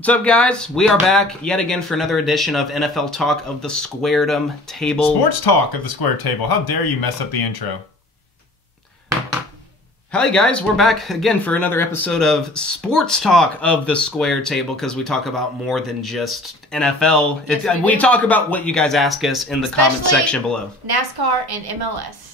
What's up, guys? We are back yet again for another edition of NFL Talk of the Squaredom Table. Sports Talk of the Square Table. How dare you mess up the intro? Hi, guys. We're back again for another episode of Sports Talk of the Square Table because we talk about more than just NFL. Yes, we talk about what you guys ask us in the comment Especially section below. NASCAR and MLS.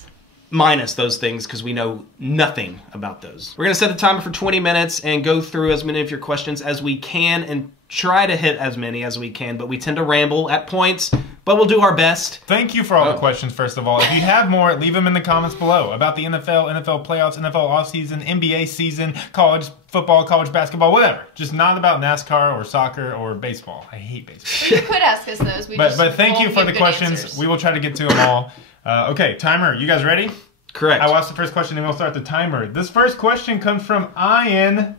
Minus those things because we know nothing about those. We're going to set the timer for 20 minutes and go through as many of your questions as we can and try to hit as many as we can, but we tend to ramble at points, but we'll do our best. Thank you for all the questions, first of all. If you have more, leave them in the comments below about the NFL, NFL playoffs, NFL offseason, NBA season, college football, college basketball, whatever. Just not about NASCAR or soccer or baseball. I hate baseball. You could ask us those. But thank you for the questions. Answers. We will try to get to them all. Okay, timer. You guys ready? Correct. I watched the first question and we'll start the timer. This first question comes from Ian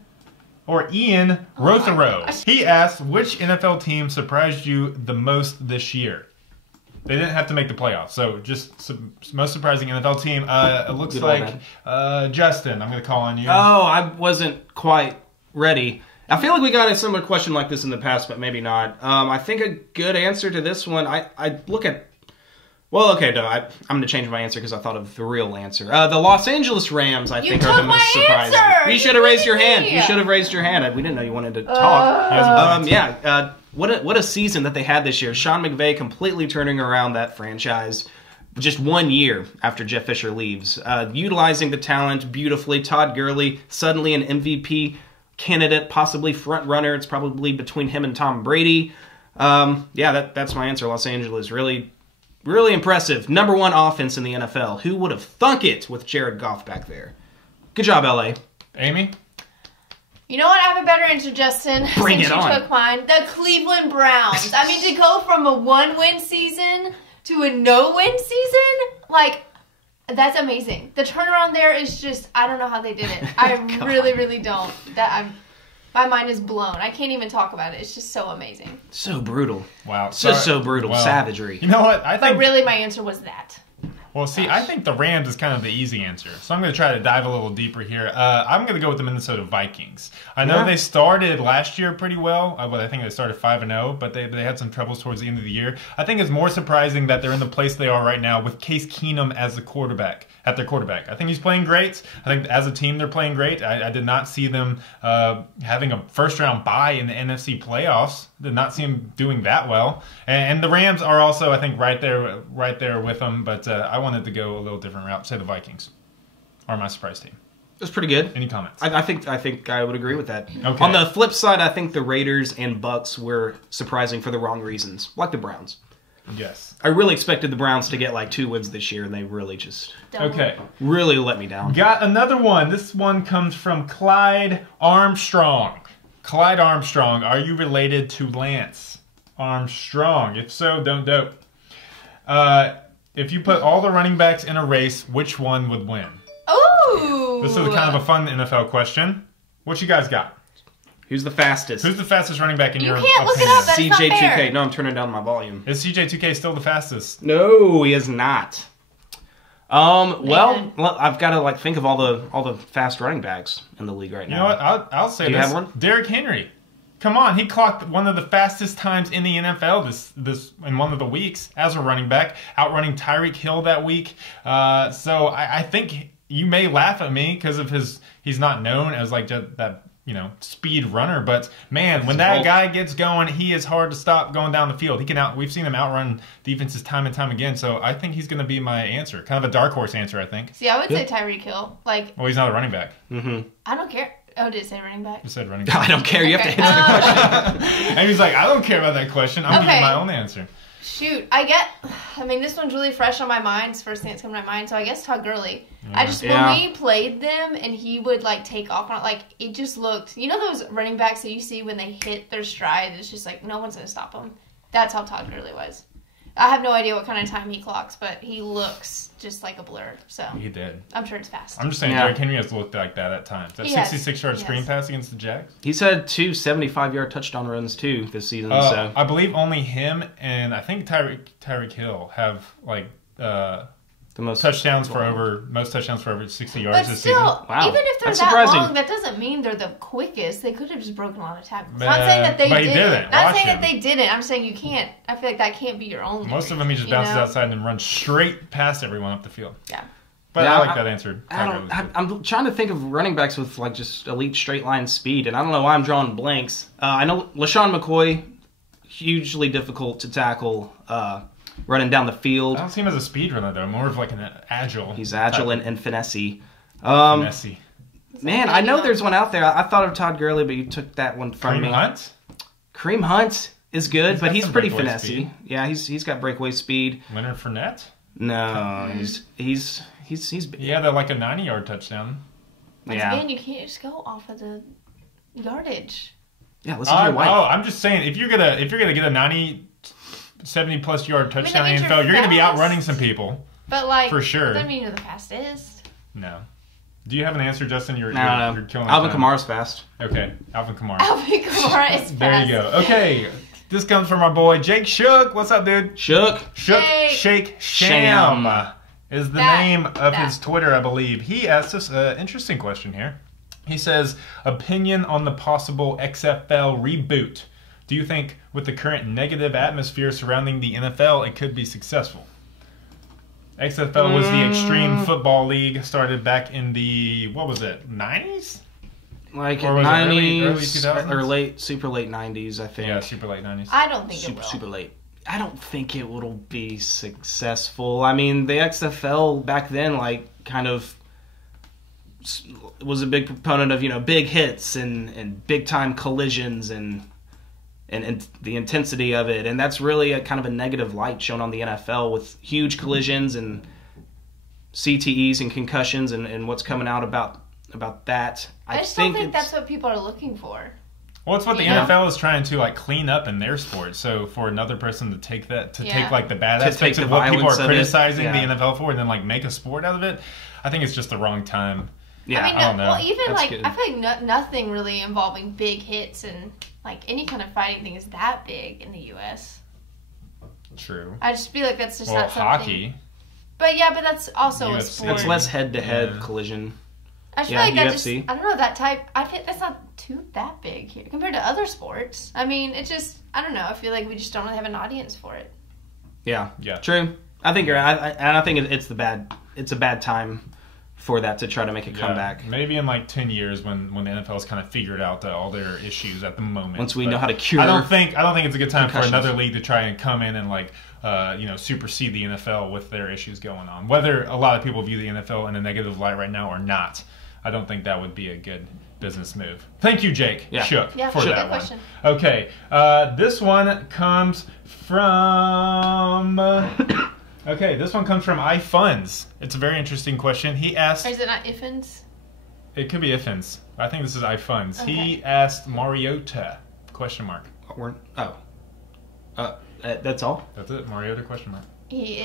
Rotherow. He asked, which NFL team surprised you the most this year? They didn't have to make the playoffs, so just most surprising NFL team. It looks Good like Justin. I'm going to call on you. Oh, I wasn't quite ready. I feel like we got a similar question like this in the past, but maybe not. I think a good answer to this one, I look at... Well, okay, no, I'm going to change my answer because I thought of the real answer. The Los Angeles Rams, I think, are the most surprising. Answer! You should have raised your hand. You should have raised your hand. We didn't know you wanted to talk. What a season that they had this year. Sean McVay completely turning around that franchise just 1 year after Jeff Fisher leaves. Utilizing the talent beautifully. Todd Gurley, suddenly an MVP candidate, possibly front runner. It's probably between him and Tom Brady. That's my answer. Los Angeles, really impressive. Number one offense in the NFL. Who would have thunk it with Jared Goff back there? Good job, LA. Amy? You know what? I have a better answer, Justin. Bring since it you on. took mine. The Cleveland Browns. I mean, to go from a one-win season to a no-win season, that's amazing. The turnaround there is just, I don't know how they did it. I really don't. My mind is blown. I can't even talk about it. It's just so amazing. So brutal. Wow. Just so brutal. Well, Savagery. You know what? But really, my answer was that. Well, see, I think the Rams is kind of the easy answer. So I'm going to try to dive a little deeper here. I'm going to go with the Minnesota Vikings. I know they started last year pretty well. I think they started 5-0, but they had some troubles towards the end of the year. I think it's more surprising that they're in the place they are right now with Case Keenum as the quarterback. At their quarterback. I think he's playing great. I think as a team they're playing great. I did not see them having a first-round bye in the NFC playoffs. Did not see them doing that well. And the Rams are also, I think, right there with them. But I wanted to go a little different route. Say the Vikings are my surprise team. That's pretty good. Any comments? I think I would agree with that. Okay. On the flip side, I think the Raiders and Bucks were surprising for the wrong reasons, like the Browns. Yes. I really expected the Browns to get like 2 wins this year, and they really really let me down. Got another one. This one comes from Clyde Armstrong. Clyde Armstrong, are you related to Lance Armstrong? If so, don't dope. If you put all the running backs in a race, which one would win? Ooh! This is kind of a fun NFL question. What you guys got? Who's the fastest? Who's the fastest running back in your opinion? You can't look it up. That's not fair. CJ2K. No, I'm turning down my volume. Is CJ2K still the fastest? No, he is not. Well, I've got to think of all the fast running backs in the league right now. You know what? I'll say Do you this. have one? Derrick Henry. Come on, he clocked one of the fastest times in the NFL this in one of the weeks as a running back, outrunning Tyreek Hill that week. So I think you may laugh at me because of he's not known as like just that speed runner, but man, when that guy gets going, he is hard to stop going down the field. We've seen him outrun defenses time and time again, so I think he's going to be my answer. Kind of a dark horse answer, I think. See, I would say Tyreek Hill. Well, he's not a running back. Mm-hmm. I don't care. Oh, did it say running back? It said running back. I don't care. You have to answer the question. And he's like, I don't care about that question. I'm giving my own answer. Shoot, this one's really fresh on my mind. It's the first thing that's coming to my mind. So I guess Todd Gurley. Yeah. When we played them and he would take off on it, it just looked, those running backs that you see when they hit their stride, it's just no one's going to stop them. That's how Todd Gurley was. I have no idea what kind of time he clocks, but he looks just like a blur. So He did. I'm sure it's fast. I'm just saying, Derrick Henry has looked like that at times. That 66-yard screen pass against the Jags. He's had 2 75-yard touchdown runs too this season. So I believe only him and I think Tyreek Hill have most touchdowns for over 60 yards But this still, season. Wow. even if they're That's that surprising. long, that doesn't mean they're the quickest. They could have just broken a lot of tackles. Not saying that they but he didn't. didn't. Not Watch saying him. that they didn't. I'm saying you can't. I feel like that can't be your only. Most of them he just bounces outside and then runs straight past everyone up the field. Yeah. But Yeah, I like that answer. I'm trying to think of running backs with like just elite straight line speed, and I don't know why I'm drawing blanks. I know LaShawn McCoy, hugely difficult to tackle running down the field. I don't see him as a speed runner though. More of like an agile. He's agile and finessey. Finessey. Man, I know there's one out there. I thought of Todd Gurley, but you took that one from me. Kareem Hunt? Kareem Hunt is good, but he's some pretty breakaway finessey. speed. Yeah, he's got breakaway speed. Leonard Fournette? No, he's He had like a 90-yard touchdown. Once yeah. again, you can't just go off of the yardage. Yeah, listen to your wife. I'm just saying, if you're gonna get a 90, 70+ yard touchdown that in means the NFL, you're gonna be fast. outrunning some people. But like, For sure. that doesn't mean you're the fastest. No. Do you have an answer, Justin? You're killing Alvin time. Kamara's fast. Okay, Alvin Kamara. Alvin Kamara is fast. There you go. Okay, this comes from our boy Jake Shook. What's up, dude? Shook. Shook Shake Sham is the name of that. his Twitter, I believe. He asked us an interesting question here. He says, opinion on the possible XFL reboot. Do you think with the current negative atmosphere surrounding the NFL, it could be successful? XFL was the Extreme Football League, started back in the, 90s? Like Or was it 90s early 2000s? super late 90s, I think. Yeah, super late 90s. I don't think it will. Super late. I don't think it will be successful. I mean, the XFL back then, like, kind of was a big proponent of, big hits and big time collisions and the intensity of it. And that's really a kind of a negative light shown on the NFL with huge collisions and CTEs and concussions and what's coming out about that. I just don't think that's what people are looking for. Well, it's what the Yeah. NFL is trying to clean up in their sport. So for another person to take that, take the bad To aspects take of the what people violence are of it, criticizing yeah. the NFL for, and then make a sport out of it, I think it's just the wrong time. Yeah, I mean, I don't know. well, even That's good. I feel like nothing really involving big hits and any kind of fighting thing is that big in the U.S. True. I just feel like that's just Well, not something. hockey. But yeah, but that's also a UFC. sport. It's less head-to-head Yeah. collision. I just yeah, feel like that UFC. I don't know, that type. I think that's not that big here compared to other sports. I mean, it's just I don't know. I feel like we just don't really have an audience for it. Yeah. Yeah. True. I think you're right. I think it's a bad time for that to try to make a comeback. Maybe in 10 years when the NFL's kind of figured out all their issues at the moment. Once we But know how to cure. I don't think it's a good time concussions. for another league to try and come in and supersede the NFL with their issues going on. Whether a lot of people view the NFL in a negative light right now or not, I don't think that would be a good business move. Thank you, Jake Shook, for good that one. question. Okay, this one comes from. Okay, this one comes from iFunds. It's a very interesting question. He asked. Or is it not Iffins? It could be Iffins. I think this is iFunds. Okay. He asked Mariota? Question mark. That's all. That's it. Mariota? Question mark. He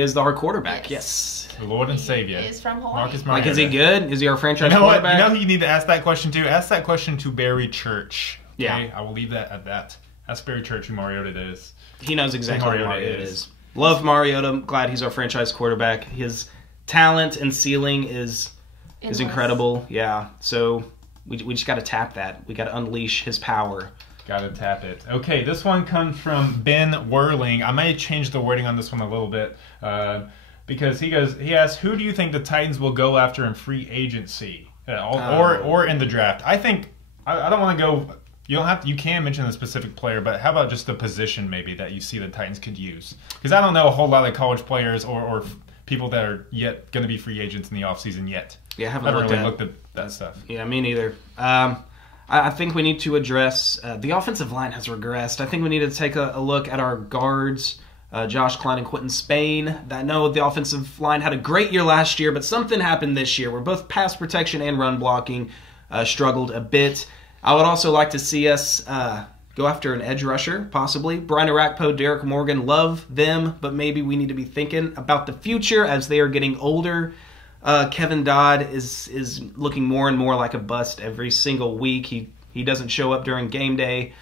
is our quarterback. Yes. The Lord and Savior. He is from Hawaii. Marcus Mariota. Is he good? Is he our franchise You know what? quarterback? You know who you need to ask that question to? Ask that question to Barry Church. Okay? Yeah. I will leave that at that. Ask Barry Church who Mariota is. He knows exactly who Mariota Mariota is. is. Love Mariota. I'm glad he's our franchise quarterback. His talent and ceiling is incredible. Yeah. So we just got to tap that. We got to unleash his power. Gotta tap it. Okay, this one comes from Ben Whirling. I may change the wording on this one a little bit because he asks, who do you think the Titans will go after in free agency or in the draft? I think I don't want to go. You can mention a specific player, but how about just the position maybe that you see the Titans could use? Because I don't know a whole lot of college players or people that are yet going to be free agents in the offseason yet. Yeah, I haven't haven't really looked looked at that stuff. Yeah, me neither. I think we need to address the offensive line has regressed. I think we need to take a look at our guards, Josh Klein and Quentin Spain. I know the offensive line had a great year last year, but something happened this year where both pass protection and run blocking struggled a bit. I would also like to see us go after an edge rusher, possibly. Brian Arakpo, Derek Morgan, love them, but maybe we need to be thinking about the future as they are getting older. Kevin Dodd is looking more and more like a bust every single week. He doesn't show up during game day.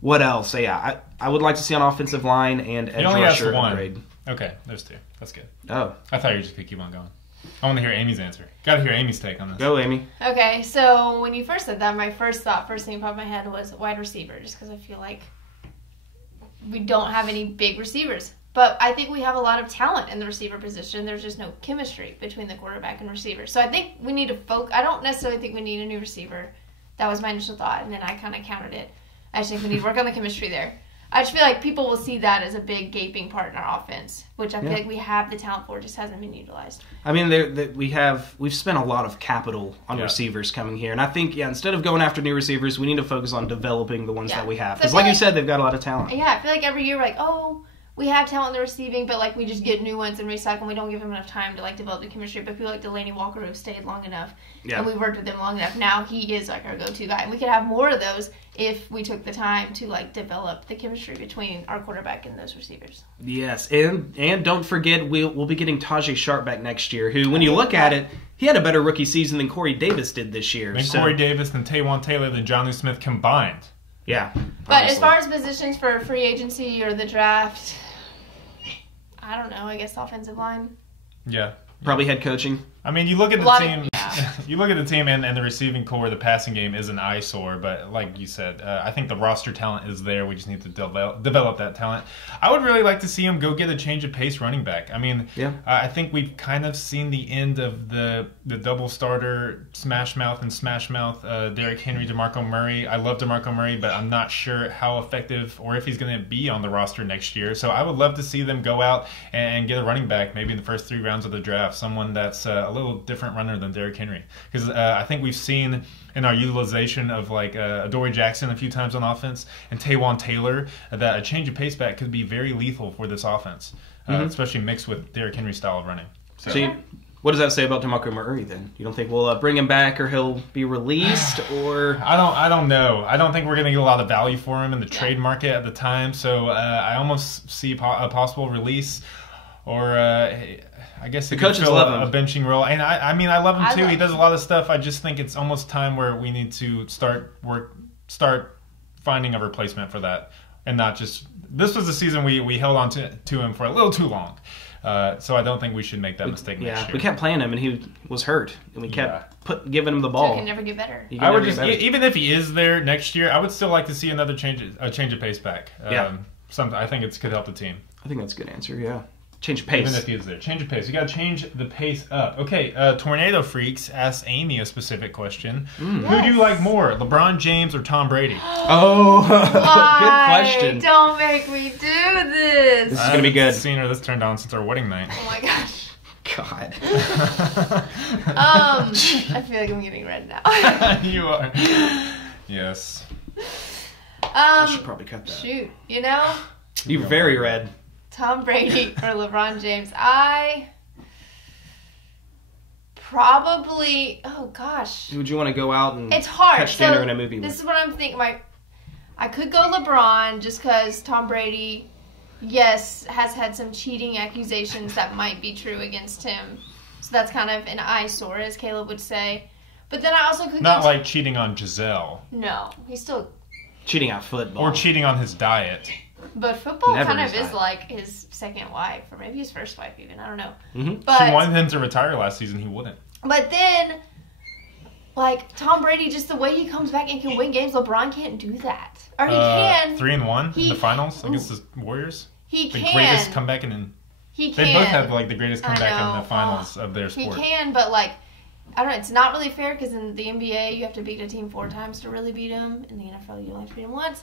What else? So yeah, I would like to see an offensive line and edge rusher upgrade. Okay, there's 2. That's good. Oh. I thought you were just going to keep on going. I want to hear Amy's answer. Got to hear Amy's take on this. Go, Amy. Okay, so when you first said that, my first thing popped in my head was wide receiver, just because I feel like we don't have any big receivers. But I think we have a lot of talent in the receiver position. There's just no chemistry between the quarterback and receiver. So I think we need to focus. I don't necessarily think we need a new receiver. That was my initial thought, and then I kind of countered it. I just think we need to work on the chemistry there. I just feel like people will see that as a big gaping part in our offense, which I feel like we have the talent for, just hasn't been utilized. I mean, we've spent a lot of capital on receivers coming here, and I think instead of going after new receivers, we need to focus on developing the ones that we have. Because, like you said, they've got a lot of talent. Yeah, I feel like every year we're like, oh, we have talent in the receiving, but like we just get new ones and recycle. And we don't give them enough time to like develop the chemistry. But people like Delaney Walker who have stayed long enough, and we've worked with them long enough. Now he is like our go-to guy, and we could have more of those if we took the time to like develop the chemistry between our quarterback and those receivers. Yes, and don't forget we'll be getting Tajay Sharp back next year. Who, when you look at it, he had a better rookie season than Corey Davis did this year. And Corey Davis and Taywan Taylor than Jonnu Smith combined. Yeah, but honestly, as far as positions for free agency or the draft, I don't know. I guess offensive line. Yeah. Probably head coaching. I mean, you look at the team. You look at the team, and the receiving core, the passing game is an eyesore. But like you said, I think the roster talent is there. We just need to develop that talent. I would really like to see him go get a change of pace running back. I mean, I think we've kind of seen the end of the double starter smash mouth Derrick Henry, DeMarco Murray. I love DeMarco Murray, but I'm not sure how effective or if he's going to be on the roster next year. So I would love to see them go out and get a running back, maybe in the first 3 rounds of the draft, someone that's a little different runner than Derrick Henry. Because I think we've seen in our utilization of like Adoree Jackson a few times on offense and Taywan Taylor that a change of pace back could be very lethal for this offense, especially mixed with Derrick Henry's style of running. So what does that say about DeMarco Murray then? You don't think we'll bring him back or he'll be released? Or I don't know. I don't think we're going to get a lot of value for him in the trade market at the time. So I almost see a possible release. Or I guess the coaches love him. A benching role, and I mean I love him too. He does a lot of stuff. I just think it's almost time where we need to start finding a replacement for that, and not just. This was the season we held on to him for a little too long, so I don't think we should make that mistake next year. We kept playing him, and he was hurt, and we kept giving him the ball. So he can never get better. I would just even if he is there next year, I would still like to see another change of pace back. I think it could help the team. I think that's a good answer. Yeah. Change of pace. Even if he is there. Change of pace. You got to change the pace up. Okay, Tornado Freaks asked Amy a specific question. Who do you like more, LeBron James or Tom Brady? Oh, good question. Don't make me do this. This is going to be good. I've seen her this turned on since our wedding night. Oh my gosh. God. I feel like I'm getting red now. You are. Yes. I should probably cut that. Shoot. You're very red. Tom Brady or LeBron James? I probably. Oh gosh. Would you want to go out and it's hard. catch dinner in a movie? This is what I'm thinking. I could go LeBron just because Tom Brady, yes, has had some cheating accusations that might be true against him. So that's kind of an eyesore, as Caleb would say. But then I also could not like cheating on Giselle. No, he's still cheating on football or cheating on his diet. But football kind of is like his second wife, or maybe his first wife even. I don't know. Mm-hmm. But she wanted him to retire last season. He wouldn't. But then, like, Tom Brady, just the way he comes back and can win games, LeBron can't do that. Or he can. 3-1 in the finals against the Warriors. He the can. Greatest comeback in. He can. They both have, like, the greatest comeback in the finals of their sport. He can, but, like, I don't know. It's not really fair because in the NBA, you have to beat a team 4 times to really beat them. In the NFL, you only have to beat them once.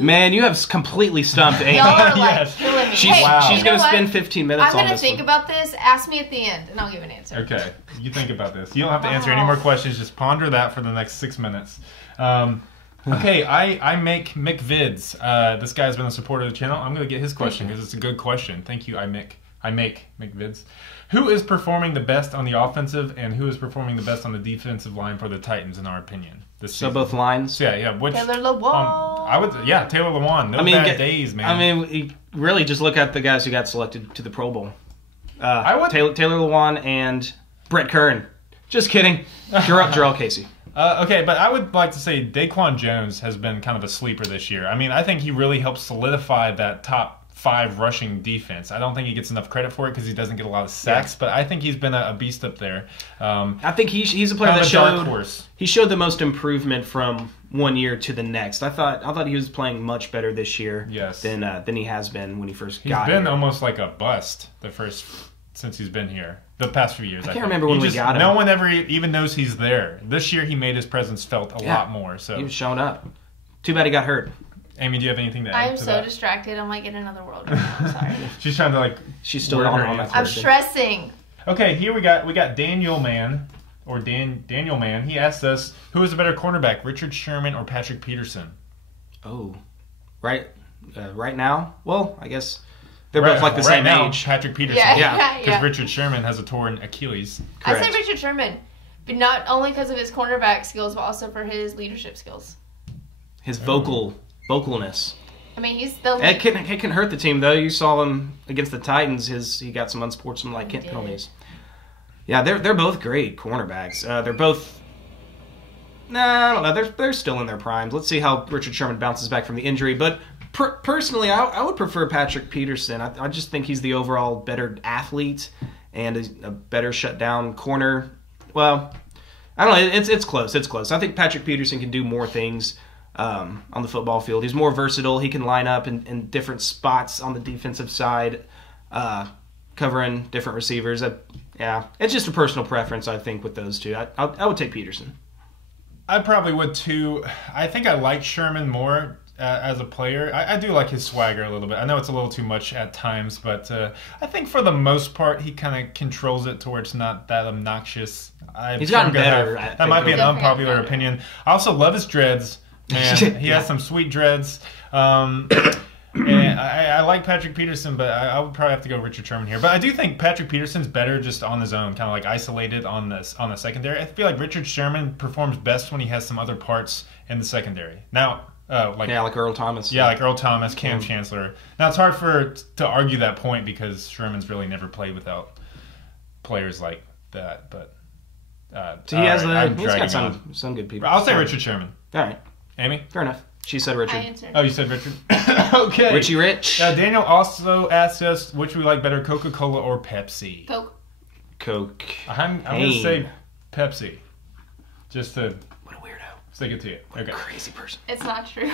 Man, you have completely stumped Amy. Y'all are like killing me. She's going to spend 15 minutes on this. I'm going to think about this. Ask me at the end, and I'll give an answer. Okay. You think about this. You don't have to answer any more questions. Just ponder that for the next 6 minutes. Okay, I make Mick Vids. This guy's been a supporter of the channel. I'm going to get his question because it's a good question. Thank you, I make Mick Vids. Who is performing the best on the offensive and who is performing the best on the defensive line for the Titans, in our opinion? So both lines? Yeah. Which, Taylor Lewan. Taylor Lewan. No bad days, man. I mean, really just look at the guys who got selected to the Pro Bowl. Taylor Lewan and Brett Kern. Just kidding. Jarrell Casey. Okay, but I would like to say Daquan Jones has been kind of a sleeper this year. I mean, I think he really helped solidify that top 5 rushing defense. I don't think he gets enough credit for it because he doesn't get a lot of sacks, but I think he's been a beast up there. I think he's a player that showed the most improvement from one year to the next. I thought he was playing much better this year than he has been when he first got here. He's been almost like a bust since he's been here. The past few years, I can't remember when we got him. No one ever even knows he's there. This year, he made his presence felt a lot more. So he was showing up. Too bad he got hurt. Amy, do you have anything to add? I am so distracted. I'm like in another world right now. I'm sorry. She's trying to She's still on that. I'm stressing. Okay, here we got Daniel Man Daniel Man. He asked us, who is a better cornerback, Richard Sherman or Patrick Peterson? Oh, right now. Well, I guess. They're both like the same age. Patrick Peterson. Yeah. Because Richard Sherman has a torn Achilles. Correct. I say Richard Sherman, but not only because of his cornerback skills, but also for his leadership skills. His vocalness. I mean, he's the. It can hurt the team though. You saw him against the Titans. He got some unsportsmanlike penalties. Yeah, they're both great cornerbacks. They're both. Nah, I don't know. They're still in their primes. Let's see how Richard Sherman bounces back from the injury, but. Personally, I would prefer Patrick Peterson. I just think he's the overall better athlete and a better shutdown corner. Well, I don't know. It's close. It's close. I think Patrick Peterson can do more things on the football field. He's more versatile. He can line up in different spots on the defensive side, covering different receivers. It's just a personal preference, I think, with those two. I would take Peterson. I probably would, too. I think I like Sherman more. As a player, I do like his swagger a little bit. I know it's a little too much at times, but I think for the most part, he kind of controls it towards not that obnoxious. He's gotten better. That might be an unpopular opinion. I also love his dreads. Man, he has some sweet dreads. And I like Patrick Peterson, but I would probably have to go Richard Sherman here. But I do think Patrick Peterson's better just on his own, kind of like isolated on the secondary. I feel like Richard Sherman performs best when he has some other parts in the secondary. Now. Like Earl Thomas. Yeah, like Earl Thomas, Cam Chancellor. Now, it's hard to argue that point because Sherman's really never played without players like that. But he's got some good people. I'll say Richard Sherman. All right. Amy? Fair enough. She said Richard. I answered. Oh, you said Richard? Okay. Richie Rich. Daniel also asked us, which we like better, Coca-Cola or Pepsi? Coke. I'm going to say Pepsi. Just to... Stick it to you. Okay. Crazy person. It's not true.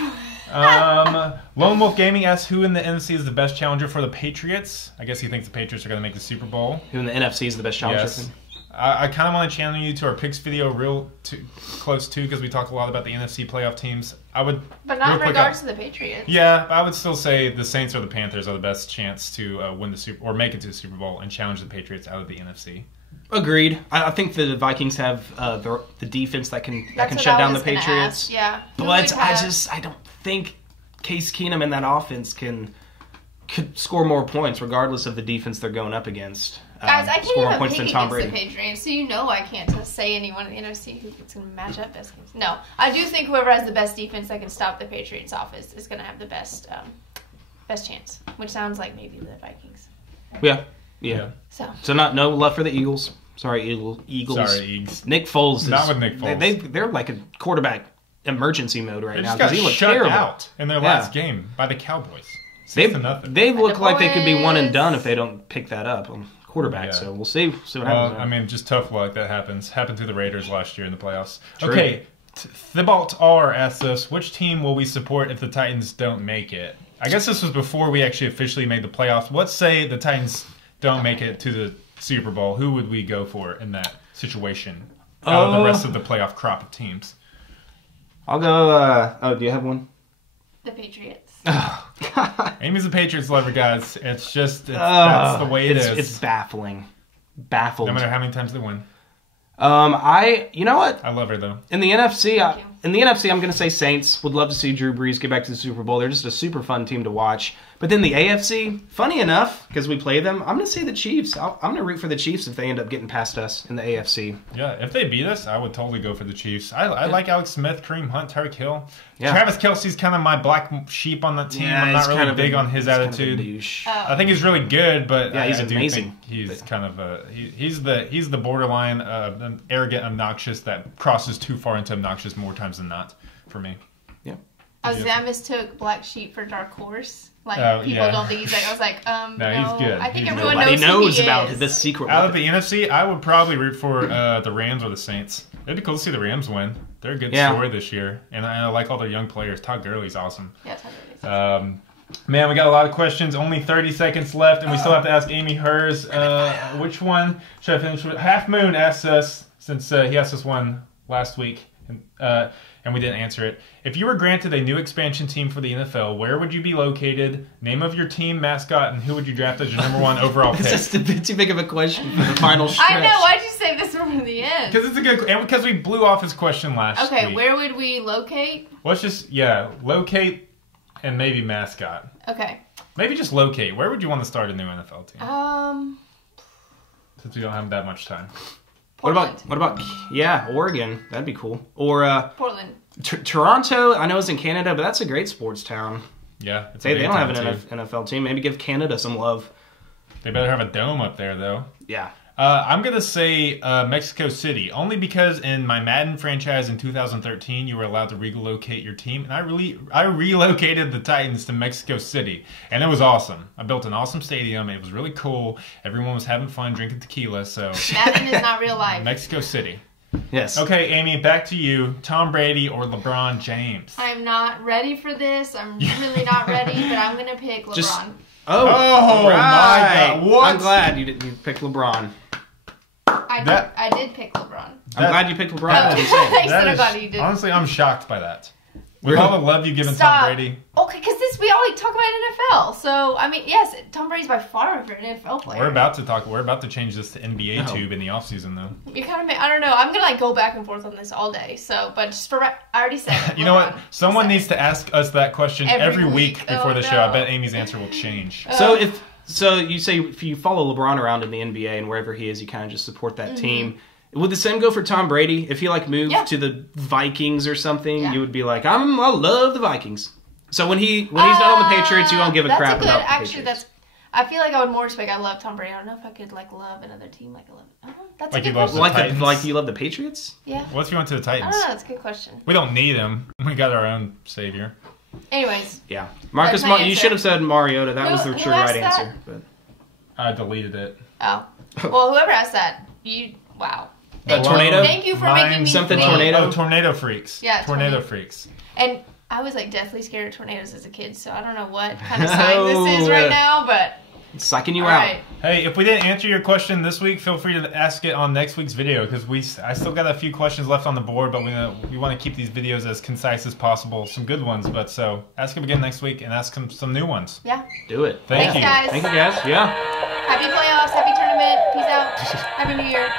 Lone Wolf Gaming asks who in the NFC is the best challenger for the Patriots. I guess he thinks the Patriots are going to make the Super Bowl. Who in the NFC is the best challenger? Yes. I kind of want to channel you to our picks video close too because we talk a lot about the NFC playoff teams. But not in regards to the Patriots. Yeah, I would still say the Saints or the Panthers are the best chance to win the Super or make it to the Super Bowl and challenge the Patriots out of the NFC. Agreed. I think the Vikings have the defense that can shut down the Patriots. Yeah, but I don't think Case Keenum and that offense could score more points regardless of the defense they're going up against. Guys, I can't even pick against the Patriots, so I can't say anyone in the NFC who's going to match up best games. No, I do think whoever has the best defense that can stop the Patriots off is going to have the best chance, which sounds like maybe the Vikings. Yeah. So no love for the Eagles. Sorry, Eagles. Sorry, Eagles. Nick Foles. Not with Nick Foles. They're like a quarterback emergency mode right now because he looked shut terrible out in their last game by the Cowboys. They look like they could be one and done if they don't pick that up on quarterback. Yeah. So we'll see what happens. I mean, just tough luck that happens. Happened to the Raiders last year in the playoffs. True. Okay, Thibault R asks us, which team will we support if the Titans don't make it? I guess this was before we actually officially made the playoffs. Let's say the Titans don't make it to the Super Bowl. Who would we go for in that situation out of the rest of the playoff crop of teams? I'll go... do you have one? The Patriots. Oh, God. Amy's a Patriots lover, guys. That's the way it is. It's baffling. Baffled. No matter how many times they win. You know what? I love her, though. In the NFC, I'm going to say Saints. Would love to see Drew Brees get back to the Super Bowl. They're just a super fun team to watch. But then the AFC, funny enough, because we play them, I'm going to say the Chiefs. I'm going to root for the Chiefs if they end up getting past us in the AFC. Yeah, if they beat us, I would totally go for the Chiefs. I like Alex Smith, Kareem Hunt, Tyreek Hill. Yeah. Travis Kelce's kind of my black sheep on the team. Yeah, I'm not really big on his attitude. I think he's really good, but he's amazing. He's kind of he's the borderline arrogant, obnoxious that crosses too far into obnoxious more times than not for me. Yeah. I mistook Black Sheep for Dark Horse. Like, people don't think he's like, I was like, no. He's good. I think He's everyone Nobody knows who he about is. this secret. Out of the NFC, I would probably root for the Rams or the Saints. It'd be cool to see the Rams win. They're a good story this year. And I like all their young players. Todd Gurley's awesome. Yeah, Todd Gurley's awesome. Man, we got a lot of questions. Only 30 seconds left, and we still have to ask Amy hers. Which one should I finish with? Half Moon asked us, since he asked us one last week, and we didn't answer it. If you were granted a new expansion team for the NFL, where would you be located? Name of your team, mascot, and who would you draft as your number one overall pick? It's just a bit too big of a question for the final stretch. I know. Why'd you say this one in the end? Because it's a good, and because we blew off his question last week. Okay, where would we locate? Let's just, locate and maybe mascot. Okay. Maybe just locate. Where would you want to start a new NFL team? Since we don't have that much time. Portland. What about Oregon? That'd be cool. Or Portland. Toronto. I know it's in Canada, but that's a great sports town. Yeah, They don't have an NFL team. Maybe give Canada some love. They better have a dome up there, though. Yeah. I'm going to say Mexico City, only because in my Madden franchise in 2013, you were allowed to relocate your team, and I relocated the Titans to Mexico City, and it was awesome. I built an awesome stadium. It was really cool. Everyone was having fun drinking tequila, so... Madden is not real life. Mexico City. Yes. Okay, Amy, back to you. Tom Brady or LeBron James? I'm not ready for this. I'm really not ready, but I'm going to pick LeBron. Oh my God. What? I'm glad you pick LeBron. I did pick LeBron. I'm glad you picked LeBron. I said I'm glad you did. Honestly, I'm shocked by that. With all the love you've given Tom Brady. Okay, because we always talk about NFL. So, I mean, yes, Tom Brady's by far my favorite NFL player. We're about to change this to NBA tube in the offseason, though. You kind of, I don't know. I'm going to go back and forth on this all day. So, but just I already said it. You know what? Someone needs to ask us that question every week before the show. No. I bet Amy's answer will change. So you say if you follow LeBron around in the NBA and wherever he is, you kind of just support that team. Would the same go for Tom Brady? If he moved to the Vikings or something, you would be like, I love the Vikings. So when he's not on the Patriots, you won't give a crap about the Patriots. I feel like I would more respect. I love Tom Brady. I don't know if I could love another team like I love. That's Like a you good love question. the Like you love the Patriots? Yeah. What if you went to the I Titans? don't know. That's a good question. We don't need him. We got our own savior. Anyways. Yeah. Marcus, you should have said Mariota. That was the true right answer. But I deleted it. Oh. Well, whoever asked that, wow. Tornado? Thank you for making me something think. tornado? Oh, tornado freaks. Yeah, tornado freaks. And I was deathly scared of tornadoes as a kid, so I don't know what kind of sign this is right now, but it's psyching you out. Right. Hey, if we didn't answer your question this week, feel free to ask it on next week's video because I still got a few questions left on the board, but we want to keep these videos as concise as possible. Some good ones, but so ask them again next week and ask them some new ones. Yeah. Do it. Thank you. Guys. Thank you, guys. Yeah. Happy playoffs, happy tournament. Peace out. Happy New Year.